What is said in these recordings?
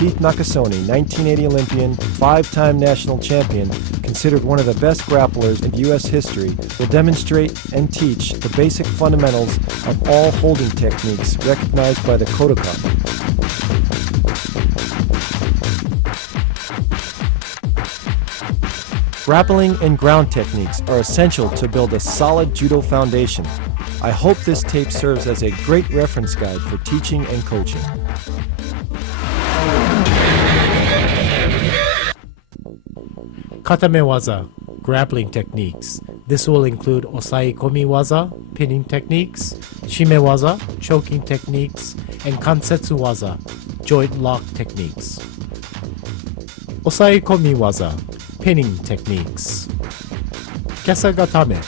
Keith Nakasone, 1980 Olympian, 5-time national champion, considered one of the best grapplers in U.S. history, will demonstrate and teach the basic fundamentals of all holding techniques recognized by the Kodokan. Grappling and ground techniques are essential to build a solid judo foundation. I hope this tape serves as a great reference guide for teaching and coaching. Katame waza, grappling techniques. This will include osai komi waza, pinning techniques, shime waza, choking techniques, and kansetsu waza, joint lock techniques. Osai komi waza, pinning techniques. Kesagatame,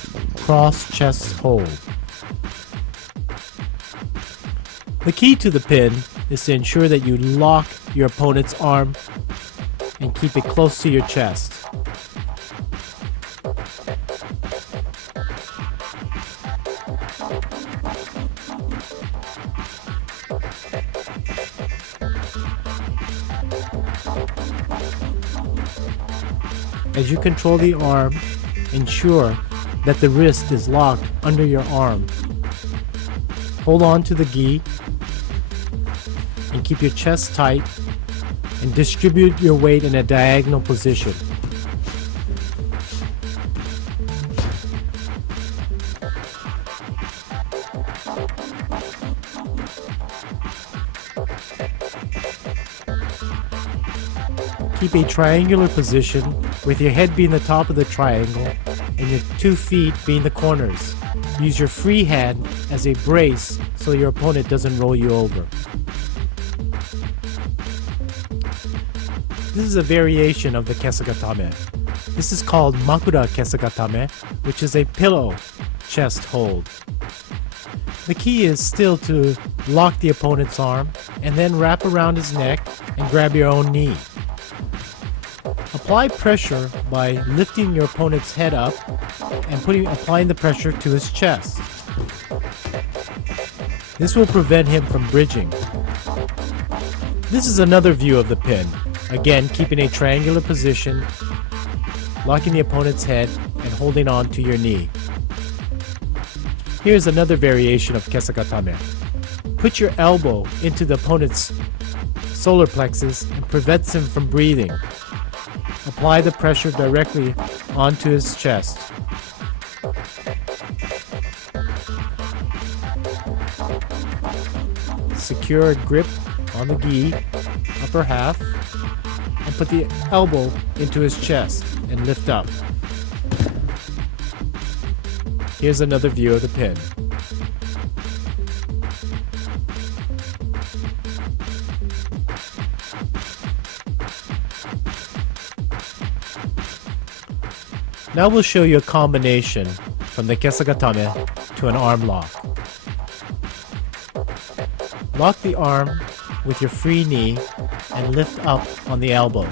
cross chest hold. The key to the pin is to ensure that you lock your opponent's arm and keep it close to your chest. As you control the arm, ensure that the wrist is locked under your arm. Hold on to the gi and keep your chest tight and distribute your weight in a diagonal position. Keep a triangular position with your head being the top of the triangle and your 2 feet being the corners. Use your free hand as a brace so your opponent doesn't roll you over. This is a variation of the kesagatame. This is called makura kesagatame, which is a pillow chest hold. The key is still to lock the opponent's arm and then wrap around his neck and grab your own knee. Apply pressure by lifting your opponent's head up and applying the pressure to his chest. This will prevent him from bridging. This is another view of the pin. Again, keeping a triangular position, locking the opponent's head, and holding on to your knee. Here's another variation of kesagatame. Put your elbow into the opponent's solar plexus and prevents him from breathing. Apply the pressure directly onto his chest. Secure a grip on the gi, upper half, and put the elbow into his chest and lift up. Here's another view of the pin. Now we'll show you a combination from the kesagatame to an arm lock. Lock the arm with your free knee and lift up on the elbow.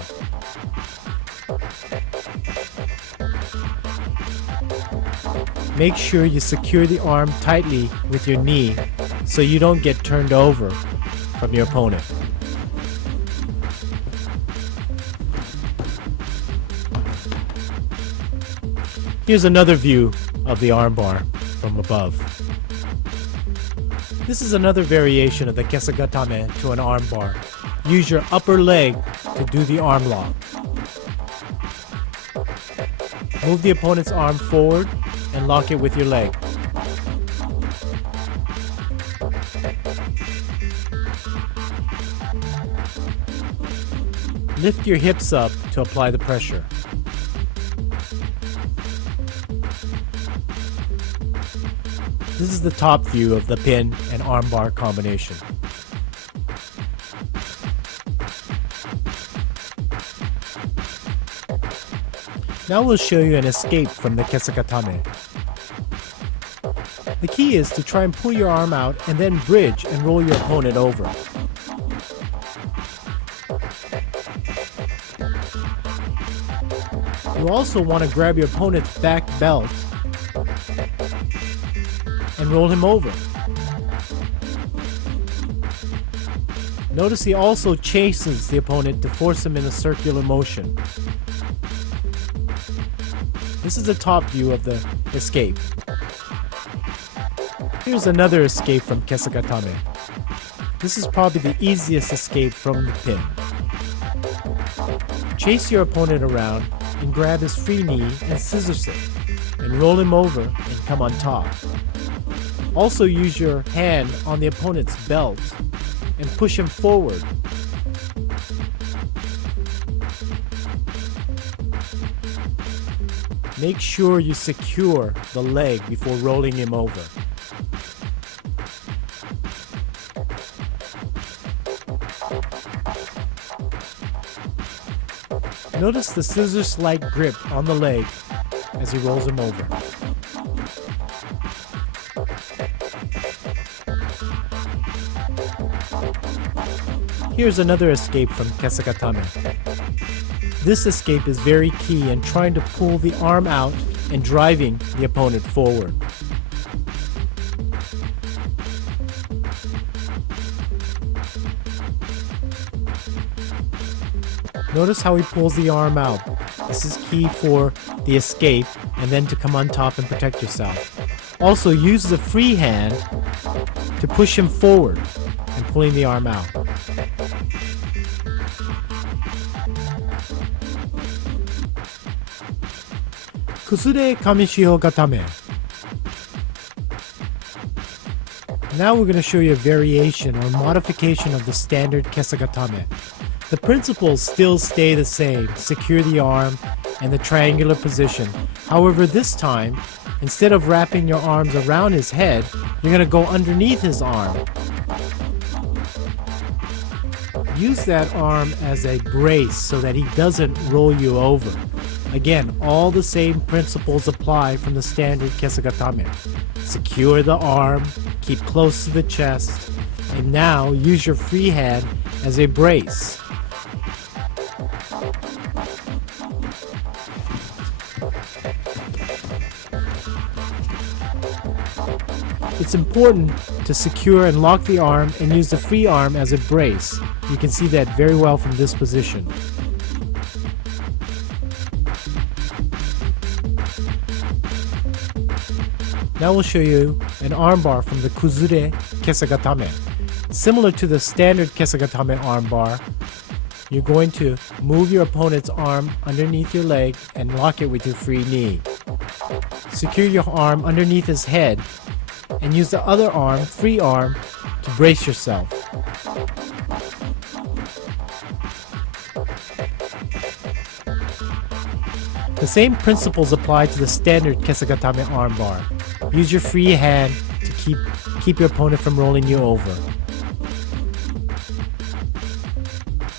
Make sure you secure the arm tightly with your knee so you don't get turned over from your opponent. Here's another view of the armbar from above. This is another variation of the kesagatame to an armbar. Use your upper leg to do the arm lock. Move the opponent's arm forward and lock it with your leg. Lift your hips up to apply the pressure. This is the top view of the pin and armbar combination. Now we'll show you an escape from the kesagatame. The key is to try and pull your arm out and then bridge and roll your opponent over. You also want to grab your opponent's back belt and roll him over. Notice he also chases the opponent to force him in a circular motion. This is the top view of the escape. Here's another escape from Kesagatame. This is probably the easiest escape from the pin. Chase your opponent around and grab his free knee and scissor sit, and roll him over and come on top. Also use your hand on the opponent's belt and push him forward. Make sure you secure the leg before rolling him over. Notice the scissors-like grip on the leg as he rolls him over. Here's another escape from Kesagatame. This escape is very key in trying to pull the arm out and driving the opponent forward. Notice how he pulls the arm out. This is key for the escape and then to come on top and protect yourself. Also use the free hand to push him forward and pulling the arm out. Kusure Kamishio Gatame. Now we're going to show you a variation or modification of the standard Kesagatame. The principles still stay the same, secure the arm and the triangular position. However, this time, instead of wrapping your arms around his head, you're going to go underneath his arm. Use that arm as a brace so that he doesn't roll you over. Again, all the same principles apply from the standard Kesagatame. Secure the arm, keep close to the chest, and now use your free hand as a brace. It's important to secure and lock the arm and use the free arm as a brace. You can see that very well from this position. Now we'll show you an armbar from the Kuzure Kesagatame. Similar to the standard Kesagatame armbar, you're going to move your opponent's arm underneath your leg and lock it with your free knee. Secure your arm underneath his head and use the other arm, free arm, to brace yourself. The same principles apply to the standard Kesagatame armbar. Use your free hand to keep your opponent from rolling you over.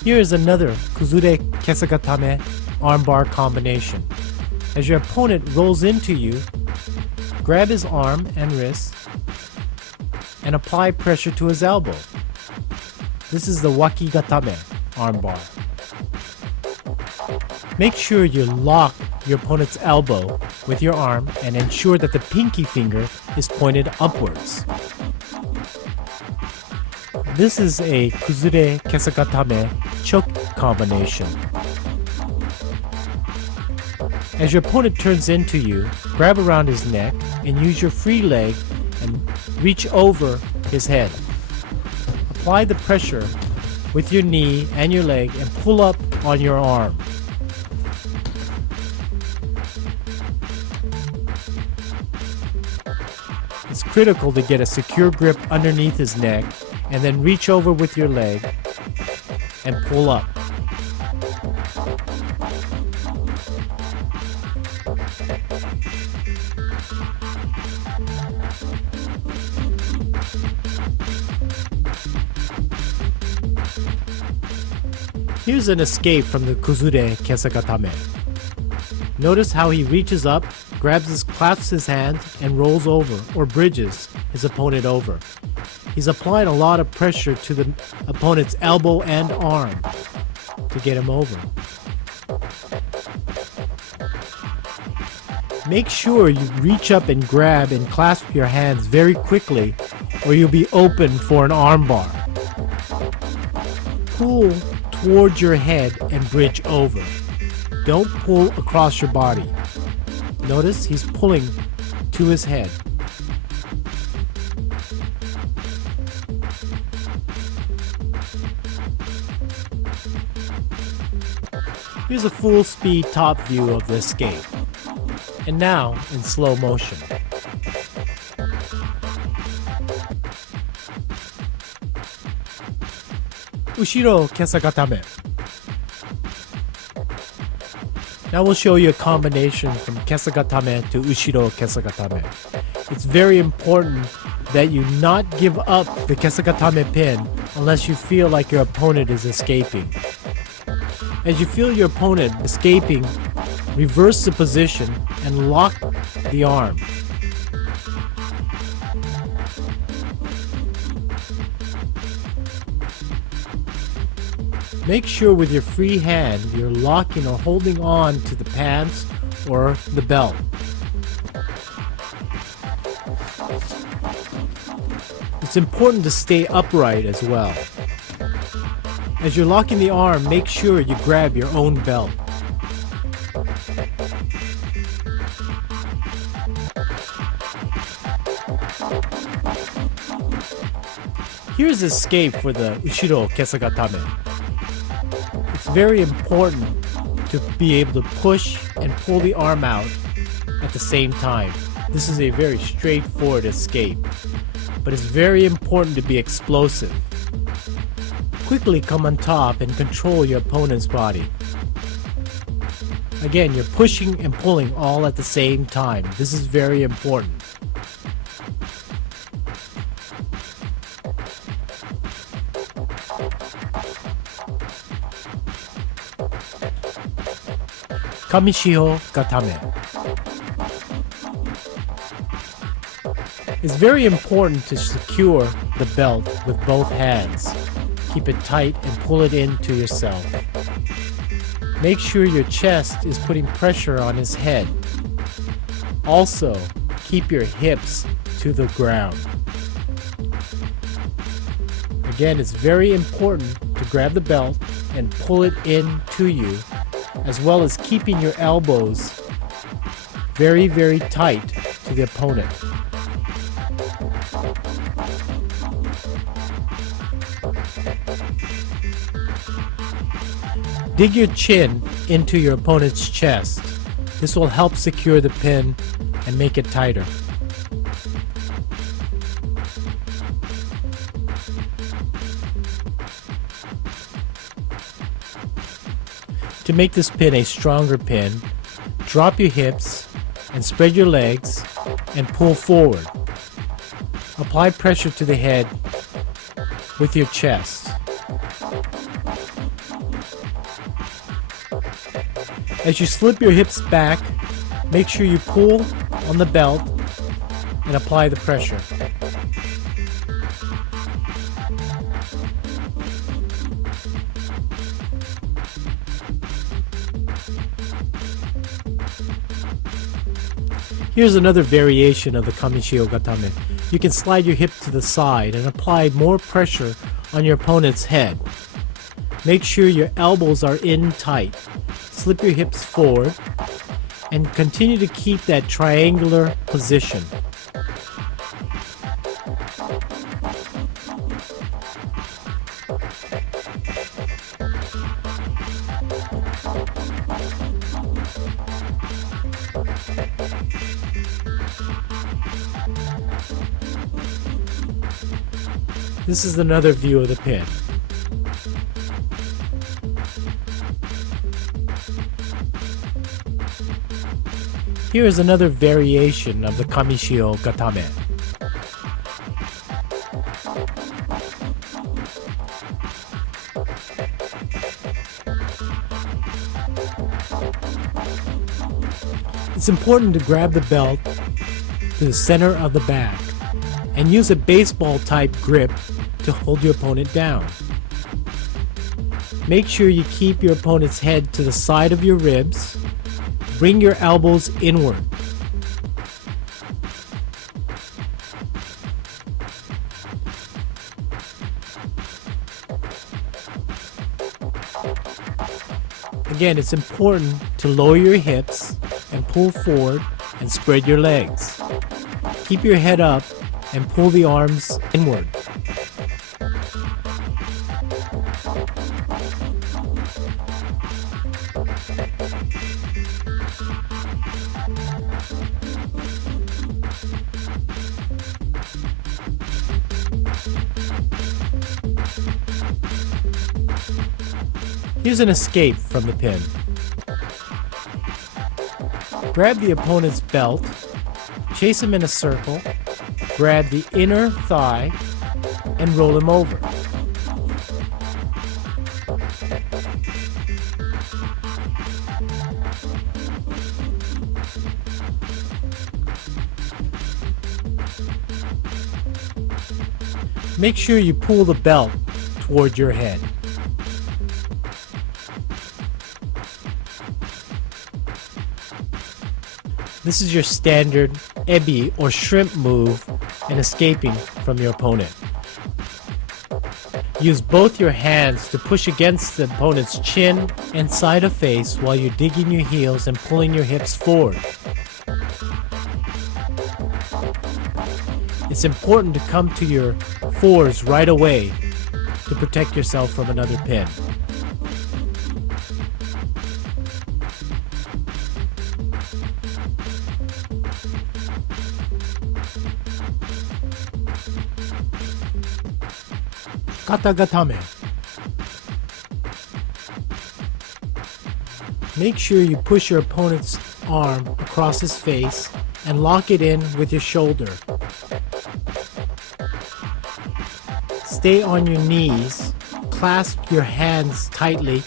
Here is another Kuzure Kesagatame armbar combination. As your opponent rolls into you, grab his arm and wrist and apply pressure to his elbow. This is the Wakigatame armbar. Make sure you lock your opponent's elbow with your arm and ensure that the pinky finger is pointed upwards. This is a Kuzure Kesagatame choke combination. As your opponent turns into you, grab around his neck and use your free leg and reach over his head. Apply the pressure with your knee and your leg and pull up on your arm. It's critical to get a secure grip underneath his neck and then reach over with your leg and pull up. Here's an escape from the Kuzure Kesagatame. Notice how he reaches up, clasps his hands, and rolls over or bridges his opponent over. He's applying a lot of pressure to the opponent's elbow and arm to get him over. Make sure you reach up and grab and clasp your hands very quickly or you'll be open for an armbar. pull towards your head and bridge over. Don't pull across your body. Notice he's pulling to his head. Here's a full speed top view of the escape. And now in slow motion. Ushiro kesagatame. Now we'll show you a combination from kesagatame to ushiro kesagatame. It's very important that you not give up the kesagatame pin unless you feel like your opponent is escaping. As you feel your opponent escaping, reverse the position and lock the arm. Make sure with your free hand you're locking or holding on to the pants or the belt. It's important to stay upright as well. As you're locking the arm, make sure you grab your own belt. Here's escape for the ushiro kesagatame. It's very important to be able to push and pull the arm out at the same time. This is a very straightforward escape, but it's very important to be explosive. Quickly come on top and control your opponent's body. Again, you're pushing and pulling all at the same time. This is very important. Kamishiho Gatame. It's very important to secure the belt with both hands. Keep it tight and pull it into yourself. Make sure your chest is putting pressure on his head. Also, keep your hips to the ground. Again, it's very important to grab the belt and pull it in to you, as well as keeping your elbows very, very tight to the opponent. Dig your chin into your opponent's chest. This will help secure the pin and make it tighter. To make this pin a stronger pin, drop your hips and spread your legs and pull forward. Apply pressure to the head with your chest. As you slip your hips back, make sure you pull on the belt and apply the pressure. Here's another variation of the Kamishiho Gatame. You can slide your hip to the side and apply more pressure on your opponent's head. Make sure your elbows are in tight. Slip your hips forward and continue to keep that triangular position. This is another view of the pin. Here is another variation of the Kamishiho Gatame. It's important to grab the belt to the center of the back and use a baseball type grip to hold your opponent down. Make sure you keep your opponent's head to the side of your ribs. Bring your elbows inward. Again, it's important to lower your hips and pull forward and spread your legs. Keep your head up and pull the arms inward. Here's an escape from the pin. Grab the opponent's belt, chase him in a circle, grab the inner thigh, and roll him over. Make sure you pull the belt toward your head. This is your standard ebi or shrimp move in escaping from your opponent. Use both your hands to push against the opponent's chin and side of face while you're digging your heels and pulling your hips forward. It's important to come to your fours right away to protect yourself from another pin. Katagatame. Make sure you push your opponent's arm across his face and lock it in with your shoulder. Stay on your knees, clasp your hands tightly,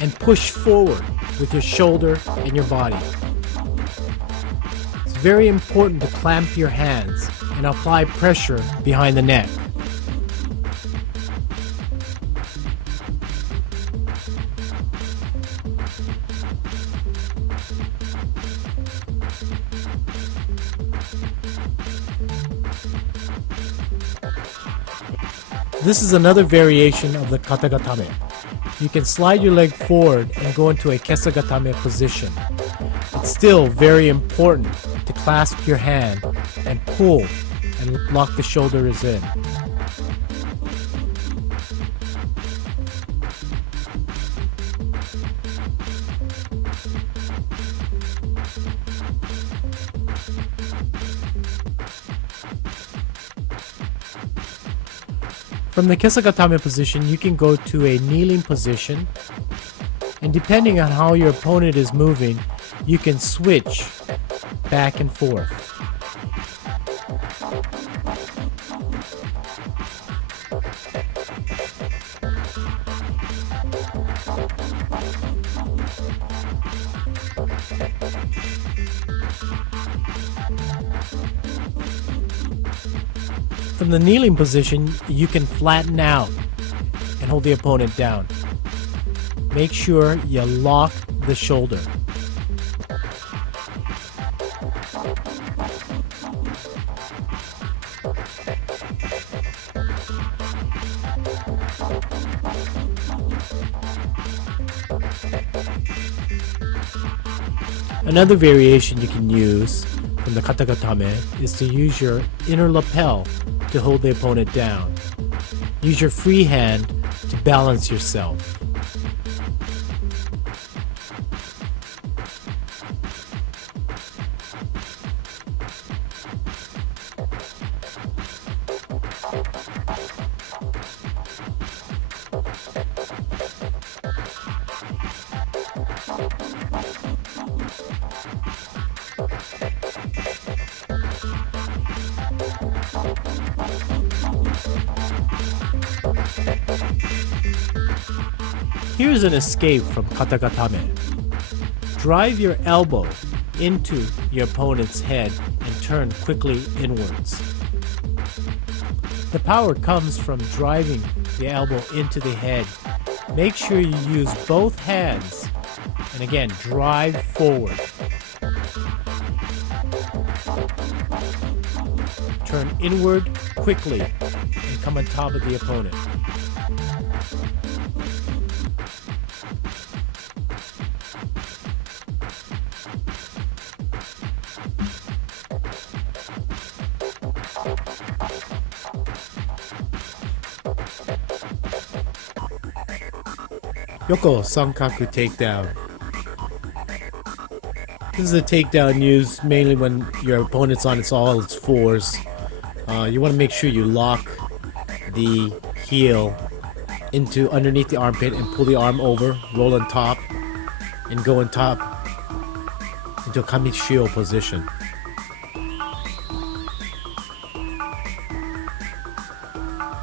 and push forward with your shoulder and your body. It's very important to clamp your hands and apply pressure behind the neck. This is another variation of the katagatame. You can slide your leg forward and go into a kesagatame position. It's still very important to clasp your hand and pull and lock the shoulders in. From the kesagatame position, you can go to a kneeling position, and depending on how your opponent is moving, you can switch back and forth. From the kneeling position, you can flatten out and hold the opponent down. Make sure you lock the shoulder. Another variation you can use from the katagatame is to use your inner lapel to hold the opponent down. Use your free hand to balance yourself. Here's an escape from katagatame. Drive your elbow into your opponent's head and turn quickly inwards. The power comes from driving the elbow into the head. Make sure you use both hands and again drive forward. Turn inward quickly and come on top of the opponent. Yoko Sankaku takedown. This is a takedown used mainly when your opponent's on all its fours. You want to make sure you lock the heel into underneath the armpit and pull the arm over, roll on top, and go on top into a kamishio position.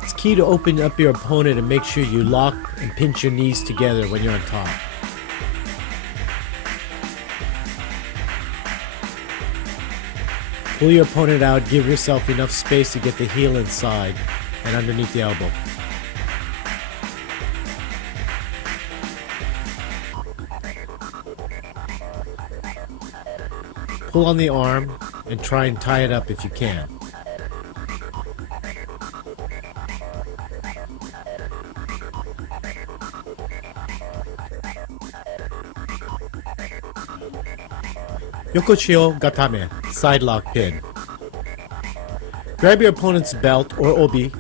It's key to open up your opponent and make sure you lock and pinch your knees together when you're on top. Pull your opponent out, give yourself enough space to get the heel inside and underneath the elbow. Pull on the arm and try and tie it up if you can. Yokoshio Gatame, side lock pin. Grab your opponent's belt or obi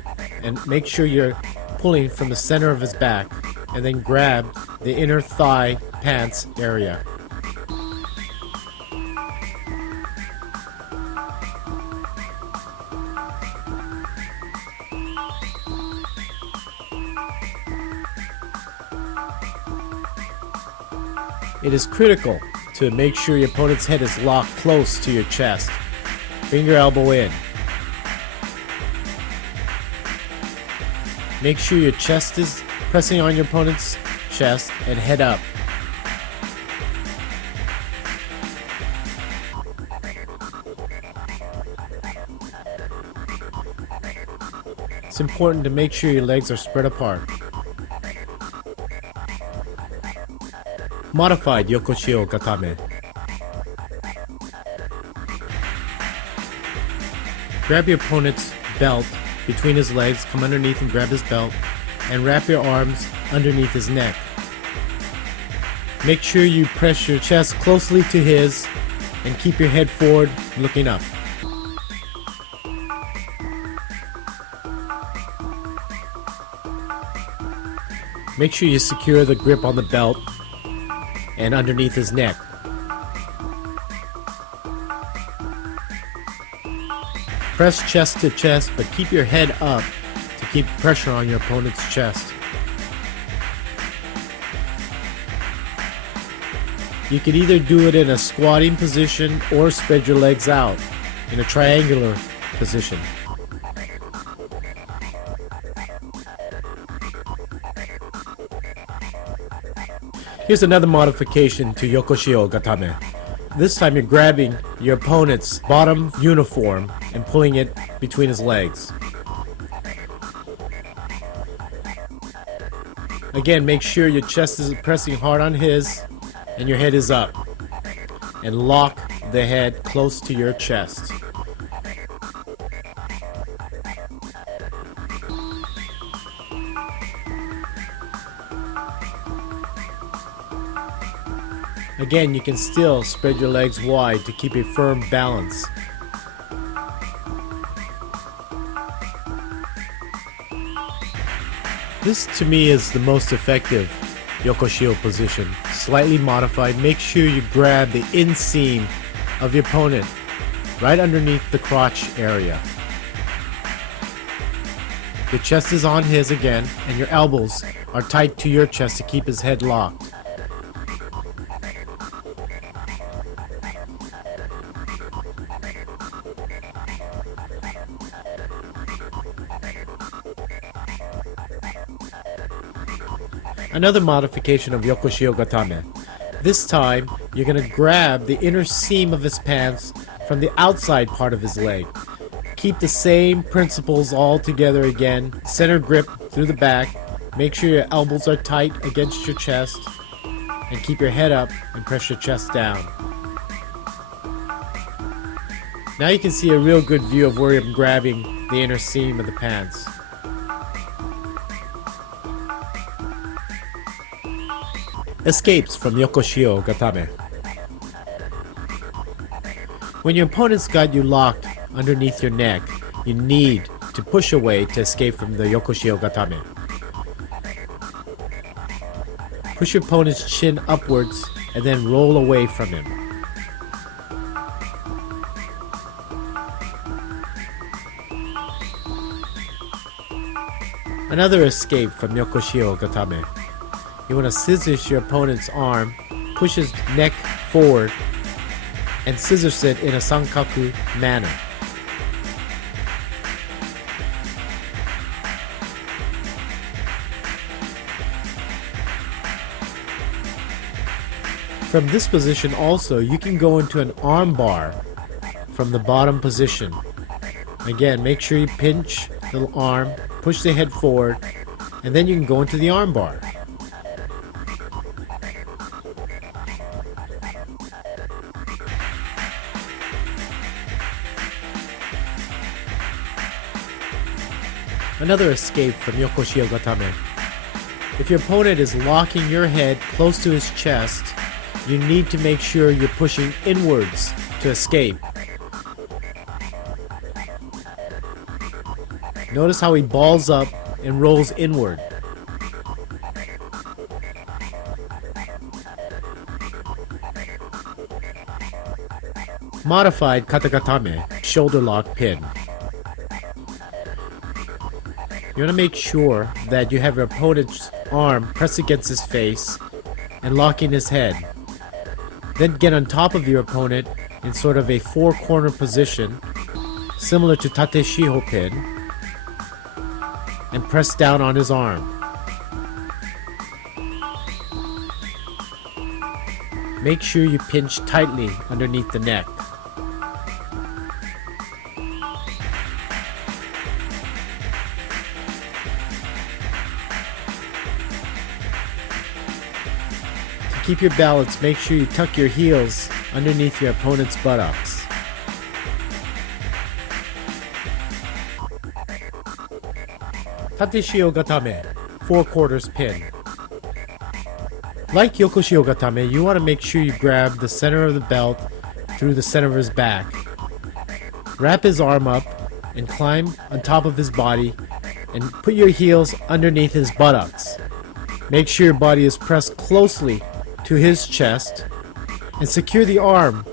and make sure you're pulling from the center of his back, and then grab the inner thigh pants area. It is critical to make sure your opponent's head is locked close to your chest. Bring your elbow in. Make sure your chest is pressing on your opponent's chest and head up. It's important to make sure your legs are spread apart. Modified Yokoshio Gatame. Grab your opponent's belt between his legs, come underneath and grab his belt, and wrap your arms underneath his neck. Make sure you press your chest closely to his and keep your head forward, looking up. Make sure you secure the grip on the belt and underneath his neck. Press chest to chest, but keep your head up to keep pressure on your opponent's chest. You can either do it in a squatting position or spread your legs out in a triangular position. Here's another modification to Yokoshio Gatame. This time you're grabbing your opponent's bottom uniform and pulling it between his legs. Again, make sure your chest is pressing hard on his and your head is up. And lock the head close to your chest. Again, you can still spread your legs wide to keep a firm balance. This to me is the most effective Yokoshio position. Slightly modified. Make sure you grab the inseam of your opponent right underneath the crotch area. Your chest is on his again, and your elbows are tight to your chest to keep his head locked. Another modification of Yokoshio Gatame. This time, you're going to grab the inner seam of his pants from the outside part of his leg. Keep the same principles all together again. Center grip through the back. Make sure your elbows are tight against your chest. And keep your head up and press your chest down. Now you can see a real good view of where I'm grabbing the inner seam of the pants. Escapes from Yokoshio Gatame. When your opponent's got you locked underneath your neck, you need to push away to escape from the Yokoshio Gatame. Push your opponent's chin upwards and then roll away from him. Another escape from Yokoshio Gatame. You want to scissors your opponent's arm, push his neck forward, and scissors it in a sankaku manner. From this position also, you can go into an arm bar from the bottom position. Again, make sure you pinch the arm, push the head forward, and then you can go into the arm bar. Another escape from Yokoshio Gatame. If your opponent is locking your head close to his chest, you need to make sure you're pushing inwards to escape. Notice how he balls up and rolls inward. Modified katagatame, shoulder lock pin. You want to make sure that you have your opponent's arm pressed against his face and locking his head. Then get on top of your opponent in sort of a four-corner position, similar to tate shiho pin, and press down on his arm. Make sure you pinch tightly underneath the neck. To keep your balance, make sure you tuck your heels underneath your opponent's buttocks. Tate shio gatame, 4/4 pin. Like Yokoshio gatame, you want to make sure you grab the center of the belt through the center of his back. Wrap his arm up and climb on top of his body and put your heels underneath his buttocks. Make sure your body is pressed closely to his chest and secure the arm.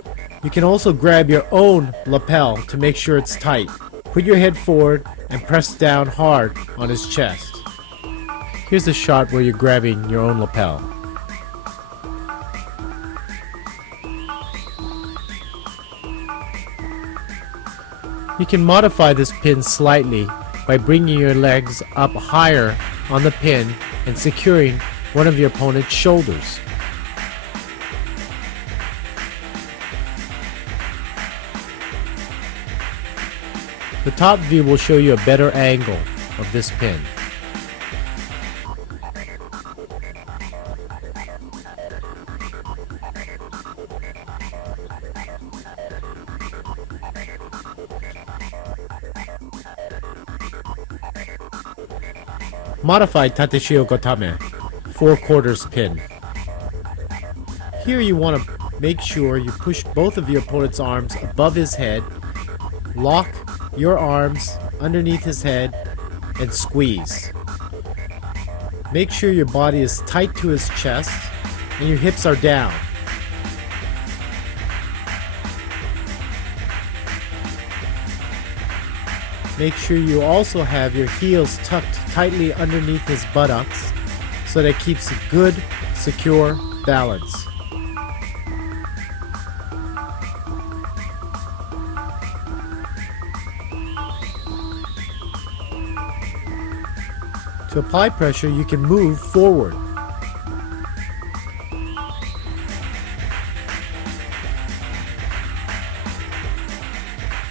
You can also grab your own lapel to make sure it's tight. Put your head forward and press down hard on his chest. Here's the shot where you're grabbing your own lapel. You can modify this pin slightly by bringing your legs up higher on the pin and securing one of your opponent's shoulders. The top view will show you a better angle of this pin. Modified tate shio gatame, 4/4 pin. Here you want to make sure you push both of your opponent's arms above his head, lock your arms underneath his head, and squeeze. Make sure your body is tight to his chest and your hips are down. Make sure you also have your heels tucked tightly underneath his buttocks so that it keeps a good, secure balance. To apply pressure, you can move forward.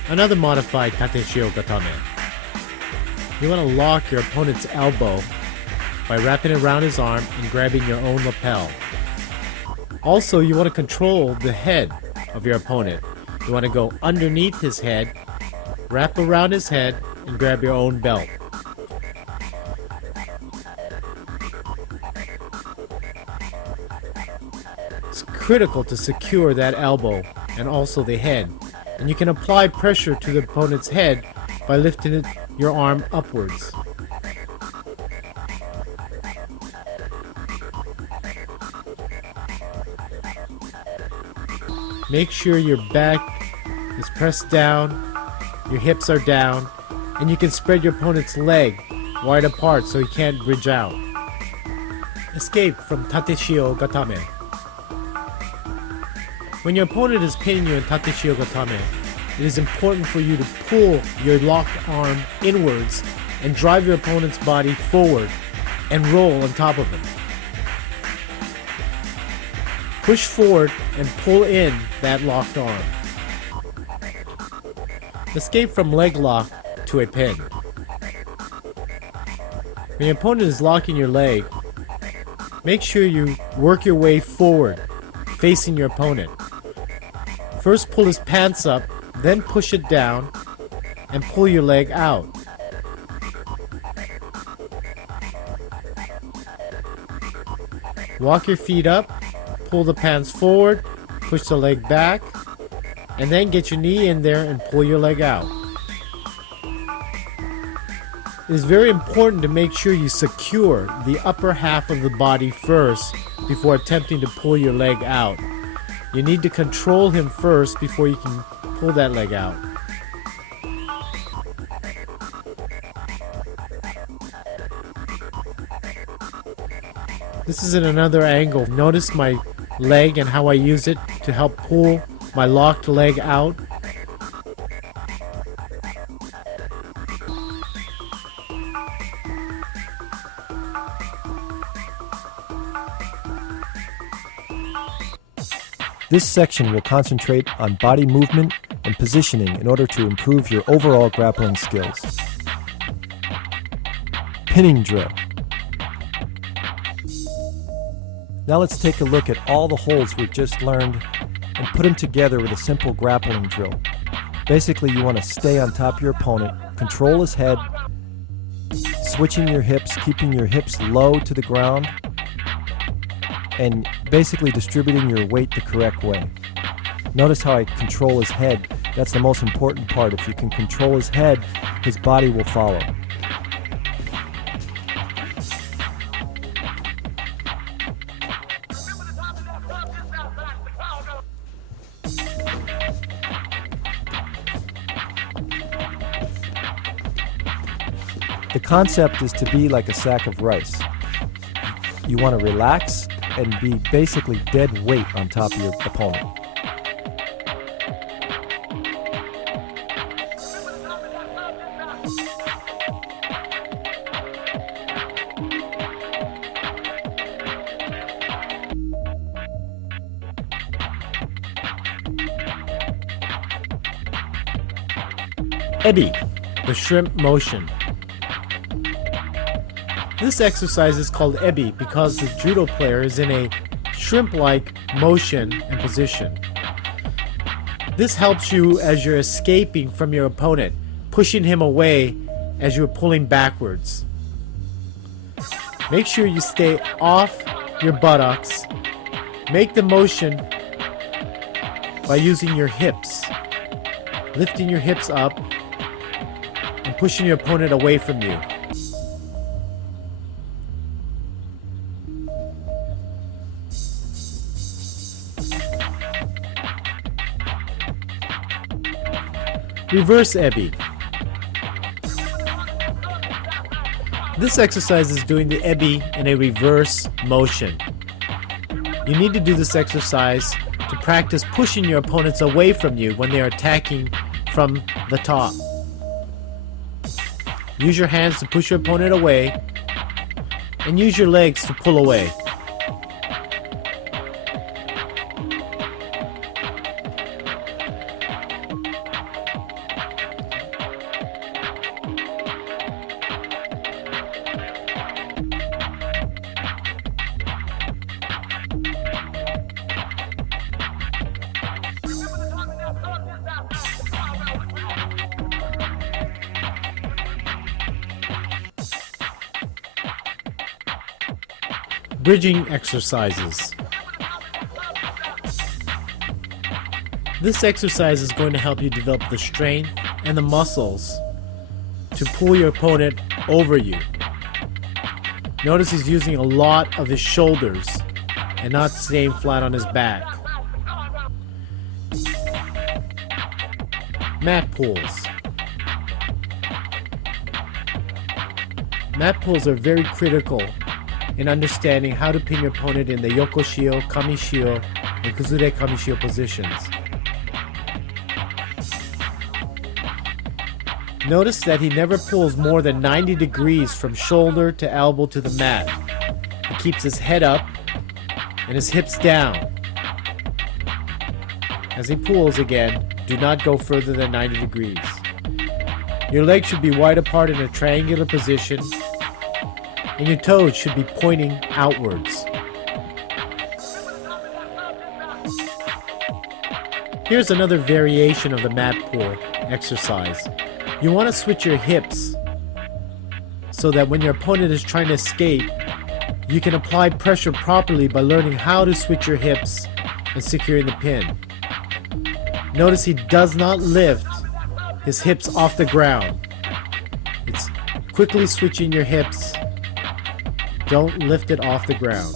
Another modified tate shio gatame. You want to lock your opponent's elbow by wrapping it around his arm and grabbing your own lapel. Also, you want to control the head of your opponent. You want to go underneath his head, wrap around his head, and grab your own belt. It's critical to secure that elbow and also the head, and you can apply pressure to the opponent's head by lifting your arm upwards. Make sure your back is pressed down, your hips are down, and you can spread your opponent's leg wide apart so he can't bridge out. Escape from Tateshio Gatame. When your opponent is pinning you in Tateshio Gatame, it is important for you to pull your locked arm inwards and drive your opponent's body forward and roll on top of him. Push forward and pull in that locked arm. Escape from leg lock to a pin. When your opponent is locking your leg, make sure you work your way forward, facing your opponent. First pull his pants up, then push it down, and pull your leg out. Walk your feet up, pull the pants forward, push the leg back, and then get your knee in there and pull your leg out. It is very important to make sure you secure the upper half of the body first before attempting to pull your leg out. You need to control him first before you can pull that leg out. This is in another angle. Notice my leg and how I use it to help pull my locked leg out. This section will concentrate on body movement and positioning in order to improve your overall grappling skills. Pinning drill. Now let's take a look at all the holds we've just learned and put them together with a simple grappling drill. Basically, you want to stay on top of your opponent, control his head, switching your hips, keeping your hips low to the ground, and basically distributing your weight the correct way. Notice how I control his head. That's the most important part. If you can control his head, his body will follow. The concept is to be like a sack of rice. You want to relax and be basically dead weight on top of your opponent. Ebi, the shrimp motion. This exercise is called ebi because the judo player is in a shrimp-like motion and position. This helps you as you're escaping from your opponent, pushing him away as you're pulling backwards. Make sure you stay off your buttocks. Make the motion by using your hips, lifting your hips up and pushing your opponent away from you. Reverse ebi. This exercise is doing the ebi in a reverse motion. You need to do this exercise to practice pushing your opponents away from you when they are attacking from the top. Use your hands to push your opponent away and use your legs to pull away. Bridging exercises. This exercise is going to help you develop the strength and the muscles to pull your opponent over you. Notice he's using a lot of his shoulders and not staying flat on his back. Mat pulls. Mat pulls are very critical in understanding how to pin your opponent in the Yokoshio, Kamishio, and Kuzure Kamishio positions. Notice that he never pulls more than 90 degrees from shoulder to elbow to the mat. He keeps his head up and his hips down. As he pulls again, do not go further than 90 degrees. Your legs should be wide apart in a triangular position, and your toes should be pointing outwards. Here's another variation of the mat pull exercise. You want to switch your hips so that when your opponent is trying to escape, you can apply pressure properly by learning how to switch your hips and securing the pin. Notice he does not lift his hips off the ground. It's quickly switching your hips. Don't lift it off the ground.